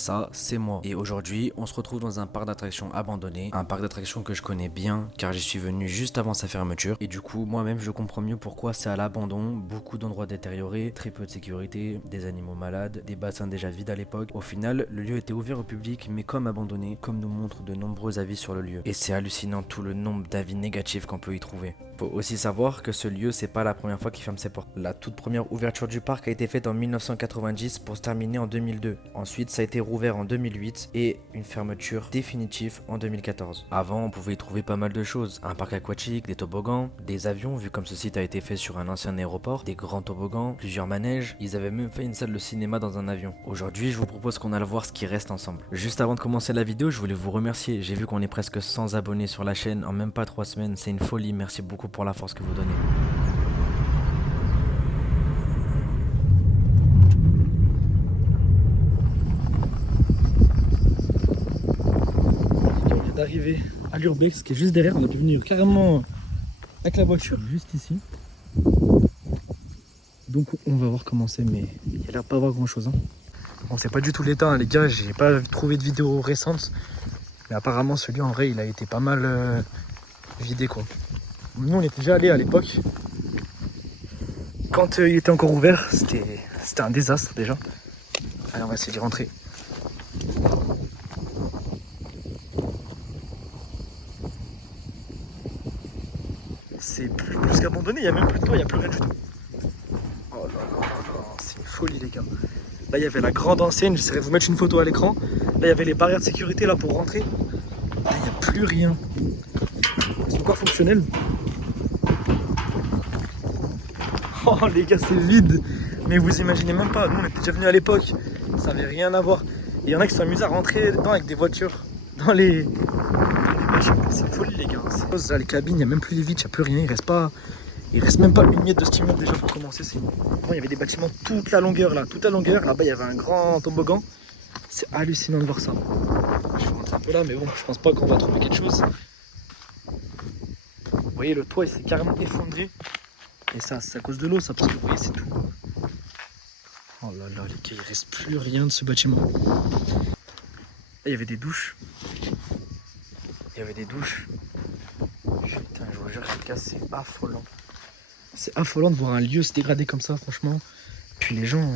ça c'est moi. Et aujourd'hui, on se retrouve dans un parc d'attractions abandonné, un parc d'attractions que je connais bien car j'y suis venu juste avant sa fermeture. Et du coup, moi-même, je comprends mieux pourquoi c'est à l'abandon, beaucoup d'endroits détériorés, très peu de sécurité, des animaux malades, des bassins déjà vides à l'époque. Au final, le lieu était ouvert au public, mais comme abandonné, comme nous montrent de nombreux avis sur le lieu. Et c'est hallucinant tout le nombre d'avis négatifs qu'on peut y trouver. Faut aussi savoir que ce lieu, c'est pas la première fois qu'il ferme ses portes. La toute première ouverture du parc a été faite en 1990 pour se terminer en 2002. Ensuite, ça a été rouvert en 2008 et une fermeture définitive en 2014. Avant, on pouvait y trouver pas mal de choses. Un parc aquatique, des toboggans, des avions, vu comme ce site a été fait sur un ancien aéroport, des grands toboggans, plusieurs manèges. Ils avaient même fait une salle de cinéma dans un avion. Aujourd'hui, je vous propose qu'on aille voir ce qui reste ensemble. Juste avant de commencer la vidéo, je voulais vous remercier. J'ai vu qu'on est presque 100 abonnés sur la chaîne en même pas 3 semaines. C'est une folie. Merci beaucoup pour la force que vous donnez. On vient d'arriver à l'Urbex qui est juste derrière. On a pu venir carrément avec la voiture juste ici. Donc on va voir comment c'est, mais il n'y a l'air pas avoir grand chose. On sait pas du tout l'état, hein, les gars. J'ai pas trouvé de vidéo récente, mais apparemment celui en vrai il a été pas mal vidé quoi. Nous on était déjà allé à l'époque. Quand il était encore ouvert, c'était un désastre déjà. Allez, on va essayer d'y rentrer. C'est plus qu'abandonné, il n'y a même plus de toit, il n'y a plus rien du tout. Oh là là là là, c'est une folie les gars. Là il y avait la grande enseigne, j'essaierai de vous mettre une photo à l'écran. Là il y avait les barrières de sécurité là pour rentrer. Là il n'y a plus rien. Ils sont encore fonctionnels. Oh les gars c'est vide. Mais vous imaginez même pas, nous on était déjà venus à l'époque. Ça n'avait rien à voir. Et il y en a qui sont amusés à rentrer dedans avec des voitures. Dans les bâtiments. C'est une folie les gars. Là les cabines, il n'y a même plus de vitres, il n'y a plus rien. Il reste même pas une miette de ce immeuble déjà pour commencer. Bon, il y avait des bâtiments toute la longueur là. Toute la longueur. Là-bas il y avait un grand toboggan. C'est hallucinant de voir ça. Je vais rentrer un peu là, mais bon, je pense pas qu'on va trouver quelque chose. Vous voyez, le toit il s'est carrément effondré. Et ça, c'est à cause de l'eau, ça, parce que vous voyez, c'est tout. Oh là là, les gars, il reste plus rien de ce bâtiment. Là, il y avait des douches. Il y avait des douches. Putain, je vous jure, les gars, c'est affolant. C'est affolant de voir un lieu se dégrader comme ça, franchement. Puis les gens,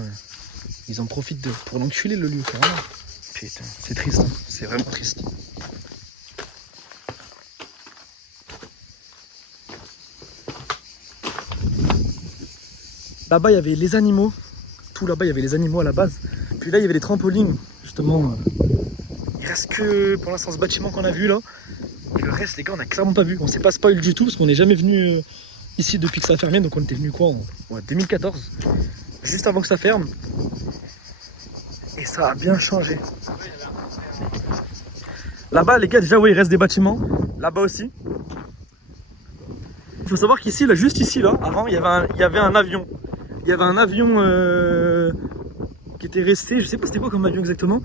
ils en profitent pour l'enculer, le lieu, carrément. Putain, c'est triste, hein. C'est vraiment triste. Là-bas, il y avait les animaux. Tout là-bas, il y avait les animaux à la base. Puis là, il y avait les trampolines, justement. Il reste que, pour l'instant, ce bâtiment qu'on a vu là. Et le reste, les gars, on n'a clairement pas vu. On s'est pas spoil du tout, parce qu'on n'est jamais venu ici depuis que ça a fermé. Donc on était venu quoi en 2014. Juste avant que ça ferme. Et ça a bien changé. Là-bas, les gars, déjà, oui, il reste des bâtiments. Là-bas aussi. Il faut savoir qu'ici, là, juste ici, là, avant, il y avait un avion. Il y avait un avion qui était resté, je sais pas c'était quoi comme avion exactement.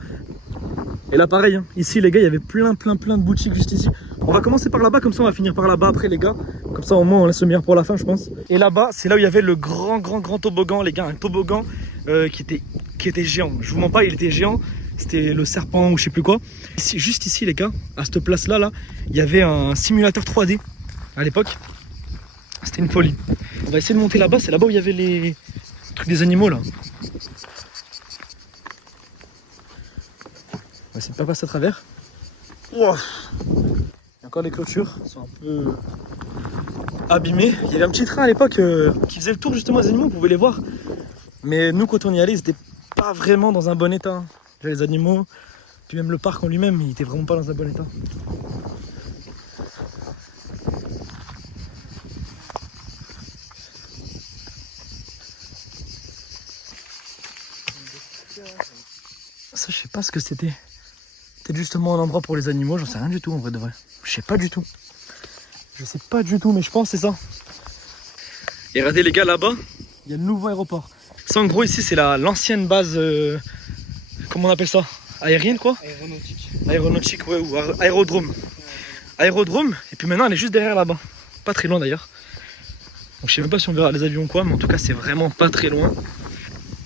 Et là pareil, hein, ici les gars, il y avait plein de boutiques juste ici. On va commencer par là-bas, comme ça on va finir par là-bas après les gars. Comme ça au moins on laisse le meilleur pour la fin je pense. Et là-bas, c'est là où il y avait le grand toboggan les gars, un toboggan qui était géant. Je vous mens pas, il était géant. C'était le serpent ou je sais plus quoi. Ici, juste ici les gars, à cette place-là, là, il y avait un simulateur 3D à l'époque. C'était une folie. On va essayer de monter là-bas, c'est là-bas où il y avait les trucs des animaux là. On va essayer de pas passer à travers. Wow. Il y a encore les clôtures, elles sont un peu abîmées. Il y avait un petit train à l'époque qui faisait le tour justement des animaux, vous pouvez les voir. Mais nous quand on y allait, ils étaient pas vraiment dans un bon état. Les animaux, puis même le parc en lui-même, il était vraiment pas dans un bon état. Ça, je sais pas ce que c'était. Peut-être justement un endroit pour les animaux, j'en sais rien du tout en vrai de vrai. Je sais pas du tout. Je sais pas du tout, mais je pense que c'est ça. Et regardez les gars, là-bas, il y a le nouveau aéroport. Ça en gros ici c'est l'ancienne base, comment on appelle ça? Aérienne quoi? Aéronautique. Aéronautique, ouais, ou aérodrome. Aérodrome, et puis maintenant elle est juste derrière là-bas. Pas très loin d'ailleurs. Donc je sais même pas si on verra les avions ou quoi, mais en tout cas c'est vraiment pas très loin.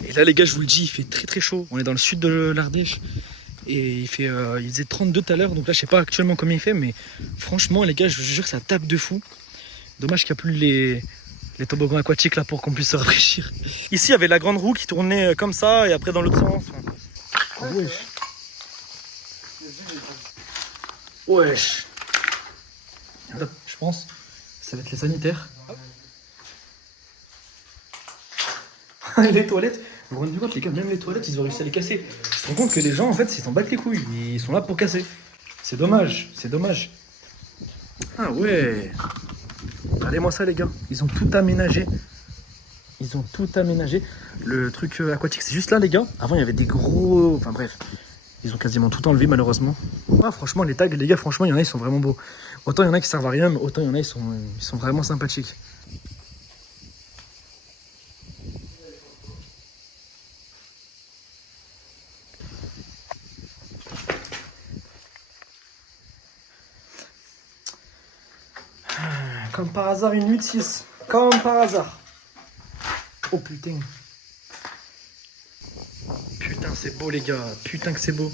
Et là les gars, je vous le dis, il fait très chaud. On est dans le sud de l'Ardèche. Et il faisait 32 tout à l'heure, donc là je sais pas actuellement combien il fait, mais franchement les gars, je vous jure que ça tape de fou. Dommage qu'il n'y a plus les toboggans aquatiques là pour qu'on puisse se rafraîchir. Ici il y avait la grande roue qui tournait comme ça et après dans l'autre sens. Wesh. Wesh. Attends, je pense ça va être les sanitaires. Les toilettes, vous vous rendez compte les gars, même les toilettes ils ont réussi à les casser. Je me rends compte que les gens en fait ils s'en battent les couilles, ils sont là pour casser. C'est dommage, c'est dommage. Ah ouais. Regardez-moi ça les gars, ils ont tout aménagé. Ils ont tout aménagé. Le truc aquatique c'est juste là les gars. Avant il y avait des gros... Enfin bref. Ils ont quasiment tout enlevé malheureusement. Ah, franchement les tags les gars, franchement il y en a ils sont vraiment beaux. Autant il y en a qui servent à rien, mais autant il y en a ils sont vraiment sympathiques. Comme par hasard, une nuit de 6. Comme par hasard. Oh putain. Putain, c'est beau, les gars. Putain, que c'est beau.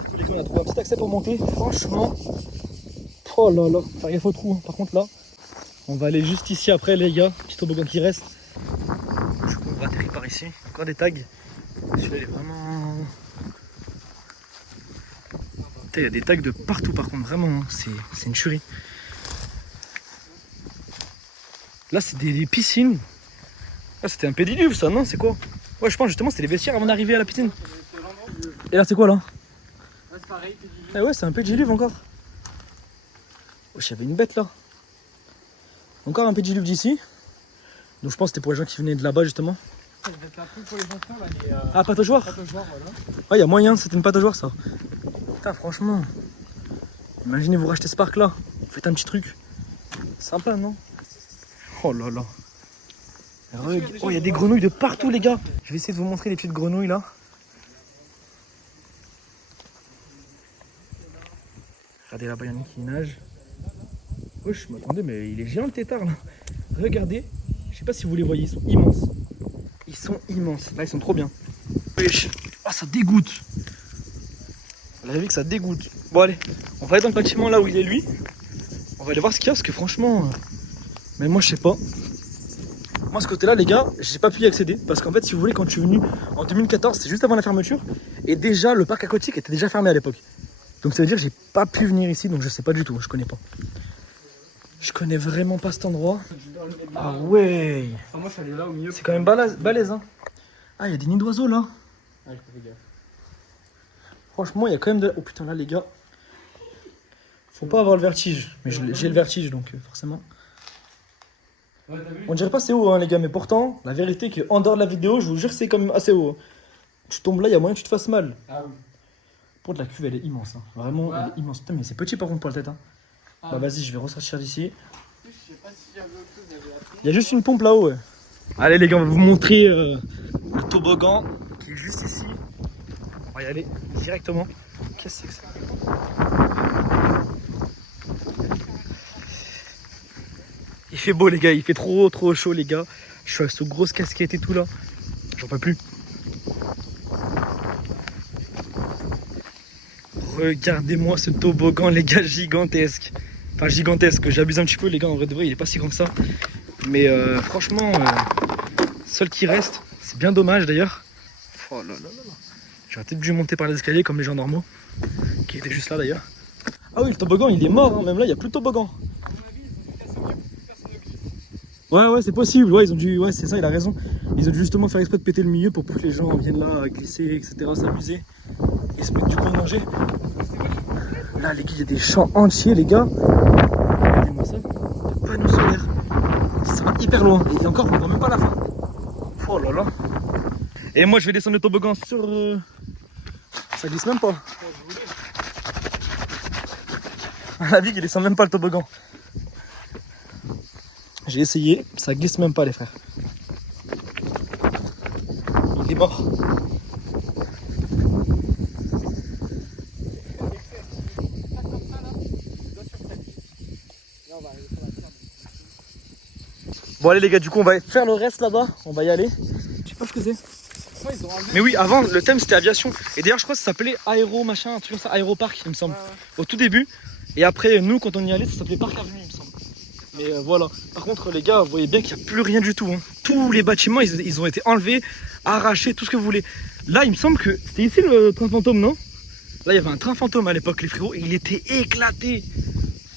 Du coup, les gars, on a trouvé un petit accès pour monter. Franchement. Oh là là. Faire gaffe au trou. Hein. Par contre, là, on va aller juste ici après, les gars. Petit toboggan qui reste. Du coup, on va atterrir par ici. Encore des tags. Celui-là, il est vraiment. Il y a des tags de partout par contre, vraiment, hein. C'est une tuerie. Là c'est des piscines. Là c'était un pédiluve ça, non? C'est quoi? Ouais je pense justement c'était les vestiaires avant d'arriver à la piscine. Et là c'est quoi là? C'est pareil, pédiluve. Ah ouais c'est un pédiluve encore. Oh j'avais une bête là. Encore un pédiluve d'ici. Donc je pense que c'était pour les gens qui venaient de là-bas justement. Ça devait être la pluie pour les enfants là, mais Ah pataugeoire. pataugeoire, voilà. Ouais y a moyen, c'était une pataugeoire ça. Putain franchement. Imaginez vous rachetez ce parc là. Vous faites un petit truc. Sympa non? Oh là là. Oh, il y a des grenouilles de partout, les gars. Je vais essayer de vous montrer les petites grenouilles là. Regardez là-bas, il y en a qui nage. Oh, je m'attendais, mais il est géant le tétard là. Regardez. Je sais pas si vous les voyez, ils sont immenses. Ils sont immenses. Là, ils sont trop bien. Wesh. Ah, ça dégoûte. Vous avez vu que ça dégoûte. Bon, allez. On va aller dans le bâtiment là où il est lui. On va aller voir ce qu'il y a parce que franchement. Mais moi, je sais pas. Moi, ce côté-là, les gars, j'ai pas pu y accéder. Parce qu'en fait, si vous voulez, quand je suis venu en 2014, c'est juste avant la fermeture. Et déjà, le parc aquatique était déjà fermé à l'époque. Donc, ça veut dire que j'ai pas pu venir ici. Donc, je sais pas du tout. Je connais pas. Je connais vraiment pas cet endroit. Ah ouais. Enfin, moi je suis allé là au milieu. C'est quand même balèze, hein. Ah, il y a des nids d'oiseaux là. Ah, je fais gaffe. Franchement, il y a quand même de... Oh putain, là, les gars. Faut pas avoir le vertige. Mais j'ai le vertige, donc forcément. Ouais, t'as vu? On dirait pas c'est haut, hein, les gars. Mais pourtant, la vérité, que en dehors de la vidéo, je vous jure, c'est quand même assez haut. Tu tombes là, il y a moyen que tu te fasses mal. Ah oui. Pour de la cuve, elle est immense. Hein. Vraiment, Ouais. elle est immense. Putain, mais c'est petit par contre pour la tête. Hein. Ah, Bah, vas-y, je vais ressortir d'ici. je sais pas s'il y avait autre chose, il y avait appris. Il y a juste une pompe là-haut, ouais. Allez, les gars, on va vous montrer le toboggan qui est juste ici. On va y aller directement. Qu'est-ce que c'est que ça? Il fait beau, les gars. Il fait trop chaud, les gars. Je suis avec ce grosse casquette et tout là. J'en peux plus. Regardez-moi ce toboggan, les gars, gigantesque. Enfin, gigantesque. J'abuse un petit peu, les gars. En vrai de vrai, il est pas si grand que ça. Mais franchement, seul qui reste, c'est bien dommage d'ailleurs. Oh là là là là. J'aurais peut-être dû monter par les escaliers comme les gens normaux, qui étaient juste là d'ailleurs. Ah oui, le toboggan il est mort, hein. Même là il n'y a plus de toboggan. Ouais, c'est possible, ouais, ils ont dû, ouais, c'est ça, il a raison. Ils ont dû justement faire exprès de péter le milieu pour que les gens viennent là glisser, etc., s'amuser et se mettre du pain à manger. Là, les gars, il y a des champs entiers, les gars. Regardez-moi ça, de panneaux solaires. Ça va hyper loin, et encore, on voit même pas la fin. Oh là là. Et moi, je vais descendre le toboggan sur. Ça glisse même pas. À la vie, il descend même pas le toboggan. J'ai essayé, ça glisse même pas les frères. Il est mort. Bon allez les gars, du coup on va faire le reste là-bas, on va y aller. Je sais pas ce que c'est. Ouais, ils ont enlevé. Mais oui, avant le thème c'était aviation. Et d'ailleurs je crois que ça s'appelait aéro machin, un truc comme ça, aéroparc il me semble. Au tout début. Et après nous quand on y allait ça s'appelait parc avenue il me semble. Mais voilà. Par contre les gars, vous voyez bien qu'il n'y a plus rien du tout. Hein. Tous les bâtiments ils ont été enlevés, arrachés, tout ce que vous voulez. Là il me semble que c'était ici le train fantôme, non? Là il y avait un train fantôme à l'époque les frérots et il était éclaté.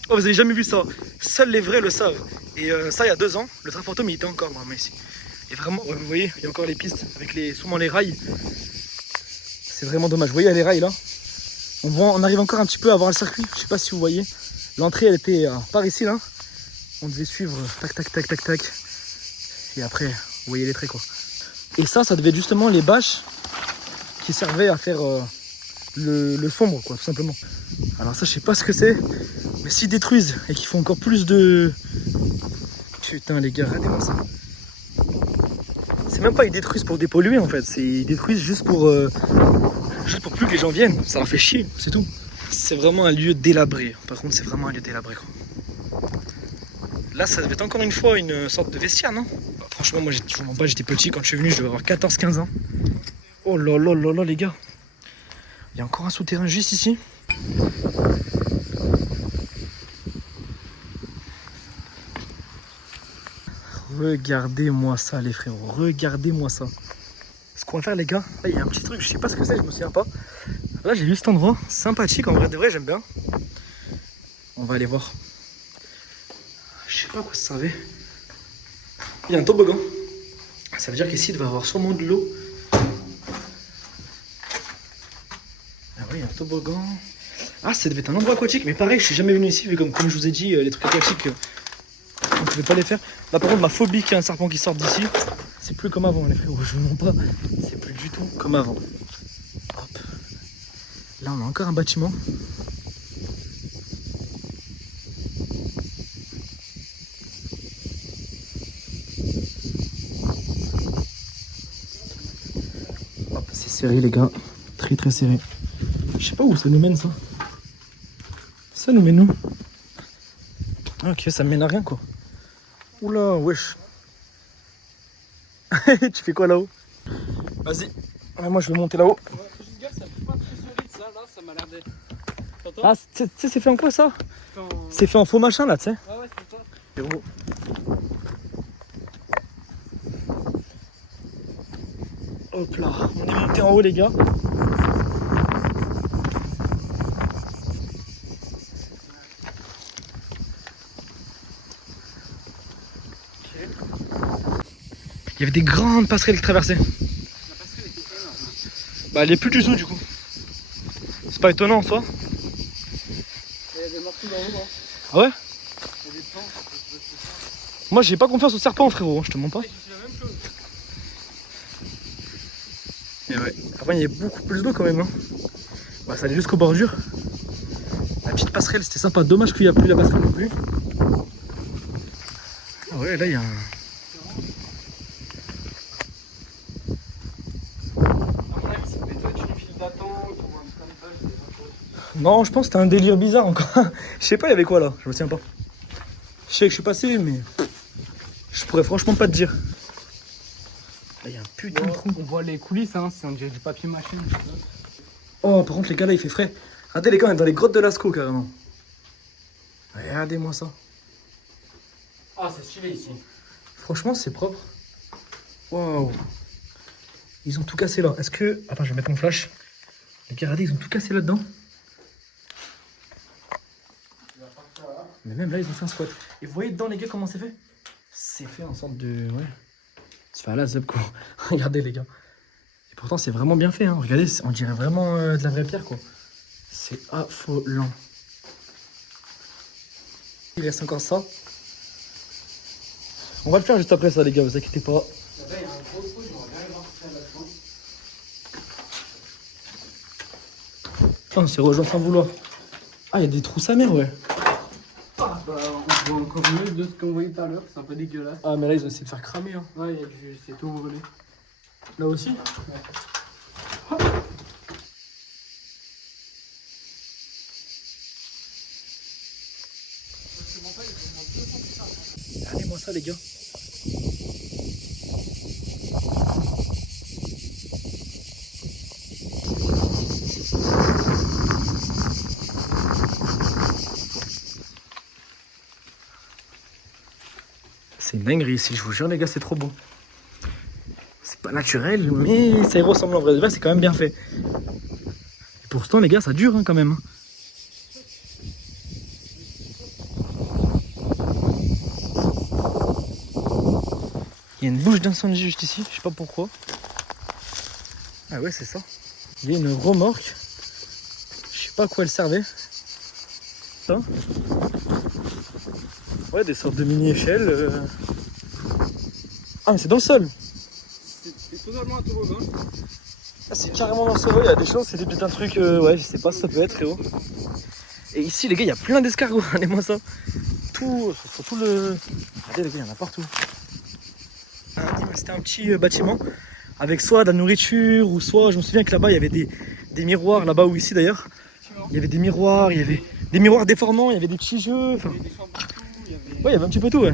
Oh vous avez jamais vu ça. Seuls les vrais le savent. Et ça il y a 2 ans, le train fantôme il était encore vraiment ici. Et vraiment, ouais, vous voyez, il y a encore les pistes avec sûrement les rails. C'est vraiment dommage. Vous voyez, il y a les rails là. On arrive encore un petit peu à voir le circuit. Je sais pas si vous voyez. L'entrée, elle était par ici là. On devait suivre tac, tac, tac, tac, tac. Et après, vous voyez les traits quoi. Et ça devait être justement les bâches qui servaient à faire le sombre quoi, tout simplement. Alors ça, je sais pas ce que c'est. Mais s'ils détruisent et qu'ils font encore plus de... Putain les gars, regardez-moi ça. C'est même pas ils détruisent pour dépolluer en fait, ils détruisent juste pour plus que les gens viennent, ça leur fait chier, c'est tout. C'est vraiment un lieu délabré, par contre c'est vraiment un lieu délabré quoi. Là ça devait être encore une fois une sorte de vestiaire non? Franchement moi je vous mens pas, j'étais petit quand je suis venu, je devais avoir 14-15 ans. Oh là là là là les gars. Il y a encore un souterrain juste ici. Regardez-moi ça les frérots, regardez-moi ça. Ce qu'on va faire les gars, là il y a un petit truc, je sais pas ce que c'est, je me souviens pas. Là j'ai vu cet endroit, sympathique en vrai de vrai, j'aime bien. On va aller voir. Je sais pas à quoi ça servait. Il y a un toboggan. Ça veut dire qu'ici il va y avoir sûrement de l'eau. Ah oui, il y a un toboggan. Ah ça devait être un endroit aquatique, mais pareil je suis jamais venu ici, vu comme je vous ai dit, les trucs aquatiques... on ne pouvait pas les faire. Là par contre ma phobie qu'il y ait un serpent qui sorte d'ici, c'est plus comme avant les frérots, je vous mens pas, c'est plus du tout comme avant. Hop. Là on a encore un bâtiment. Hop, c'est serré les gars, très très serré. Je sais pas où ça nous mène ça. Ça nous mène où? Ok, ça me mène à rien quoi. Oula, wesh. Tu fais quoi là-haut? Vas-y. Ouais, moi je vais monter là-haut. Ouais, juste gars, ça fait pas très solide ça, là, ça m'a l'air d'être. T'entends? Ah, tu sais, c'est fait en quoi ça? Quand... C'est fait en faux machin là, tu sais. Ouais, ouais, c'est ça. C'est gros. Hop là, on est monté en haut les gars. Il y avait des grandes passerelles qui traversaient. La passerelle était énorme. Bah elle est plus du tout du coup. C'est pas étonnant en soi. Il y a des morceaux d'en haut, hein. Ah ouais? Il y a des planches, c'est ça. Moi j'ai pas confiance au serpent frérot, je te mens pas. Ouais, je fais la même chose. Et ouais. Avant il y avait beaucoup plus d'eau quand même hein. Bah ça allait jusqu'aux bordures. La petite passerelle c'était sympa, dommage qu'il n'y a plus la passerelle non plus. Ah ouais là il y a un... À mon avis, c'est peut-être une file d'attente ou un truc comme ça, je sais pas trop. Non je pense que c'était un délire bizarre encore. Je sais pas il y avait quoi là, je me souviens pas. Je sais que je suis passé mais... Je pourrais franchement pas te dire. Là il y a un putain de trou. On voit les coulisses, hein, c'est on dirait du papier mâché. Oh par contre les gars là il fait frais. Regardez les gars on est dans les grottes de Lascaux carrément. Regardez-moi ça. Ah, c'est stylé ici. Franchement, c'est propre. Waouh. Ils ont tout cassé là. Est-ce que... Attends, je vais mettre mon flash. Les gars, regardez, ils ont tout cassé là-dedans. Mais même là, ils ont fait un squat. Et vous voyez dedans, les gars, comment c'est fait? C'est fait en sorte de... Ouais. C'est fait à la zeb, quoi. Regardez, les gars. Et pourtant, c'est vraiment bien fait. Hein. Regardez, on dirait vraiment de la vraie pierre, quoi. C'est affolant. Il reste encore ça. On va le faire juste après ça, les gars, vous inquiétez pas. Là-bas, il y a un gros trou, j'aimerais bien voir ce qu'il y a là-dedans. Ah, c'est rejoint sans vouloir. Ah, il y a des trous sa mère, ouais. Ah, bah, on voit encore mieux de ce qu'on voyait tout à l'heure, c'est un peu dégueulasse. Ah, mais là, ils ont essayé de faire cramer. Hein. Ouais, il y a du... c'est tout brûlé. Là aussi? Regardez-moi ça, les gars. dinguerie ici, je vous jure les gars, c'est trop beau. C'est pas naturel, mais ça y ressemble en vrai. De vrai, c'est quand même bien fait. Et pourtant les gars, ça dure hein, quand même. Il y a une bouche d'incendie juste ici, je sais pas pourquoi. Ah ouais, c'est ça. Il y a une remorque. Je sais pas à quoi elle servait. Ça. Ouais, des sortes de mini-échelles. Ah, mais c'est dans le sol. C'est totalement un toboggan. Ah, c'est carrément dans le sol. Il y a des choses, c'était peut-être un truc. Ouais, je sais pas, ça peut être très haut. Et ici, les gars, il y a plein d'escargots. Regardez-moi ça. Tout, sur tout le. Regardez, les gars, il y en a partout. C'était un petit bâtiment avec soit de la nourriture ou soit, je me souviens que là-bas, il y avait des miroirs, là-bas ou ici d'ailleurs. Il y avait des miroirs, il y avait des miroirs déformants, il y avait des petits jeux. Enfin... Ouais, il y avait un petit peu tout, ouais.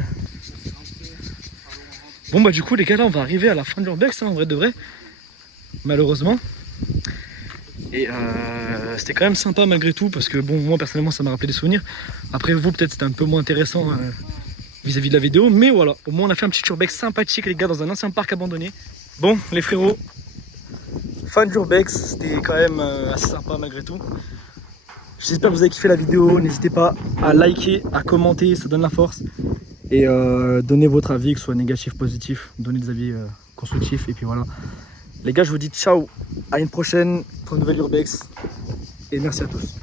Bon, bah, du coup, les gars, là, on va arriver à la fin de l'urbex, hein, en vrai de vrai. Malheureusement. Et c'était quand même sympa malgré tout, parce que, bon, moi, personnellement, ça m'a rappelé des souvenirs. Après, vous, peut-être, c'était un peu moins intéressant vis-à-vis de la vidéo. Mais voilà, au moins, on a fait un petit urbex sympathique, les gars, dans un ancien parc abandonné. Bon, les frérots, fin de l'urbex, c'était quand même assez sympa malgré tout. J'espère que vous avez kiffé la vidéo, n'hésitez pas à liker, à commenter, ça donne la force. Et donnez votre avis, que ce soit négatif, positif, donnez des avis constructifs. Et puis voilà. Les gars, je vous dis ciao, à une prochaine pour une nouvelle urbex. Et merci à tous.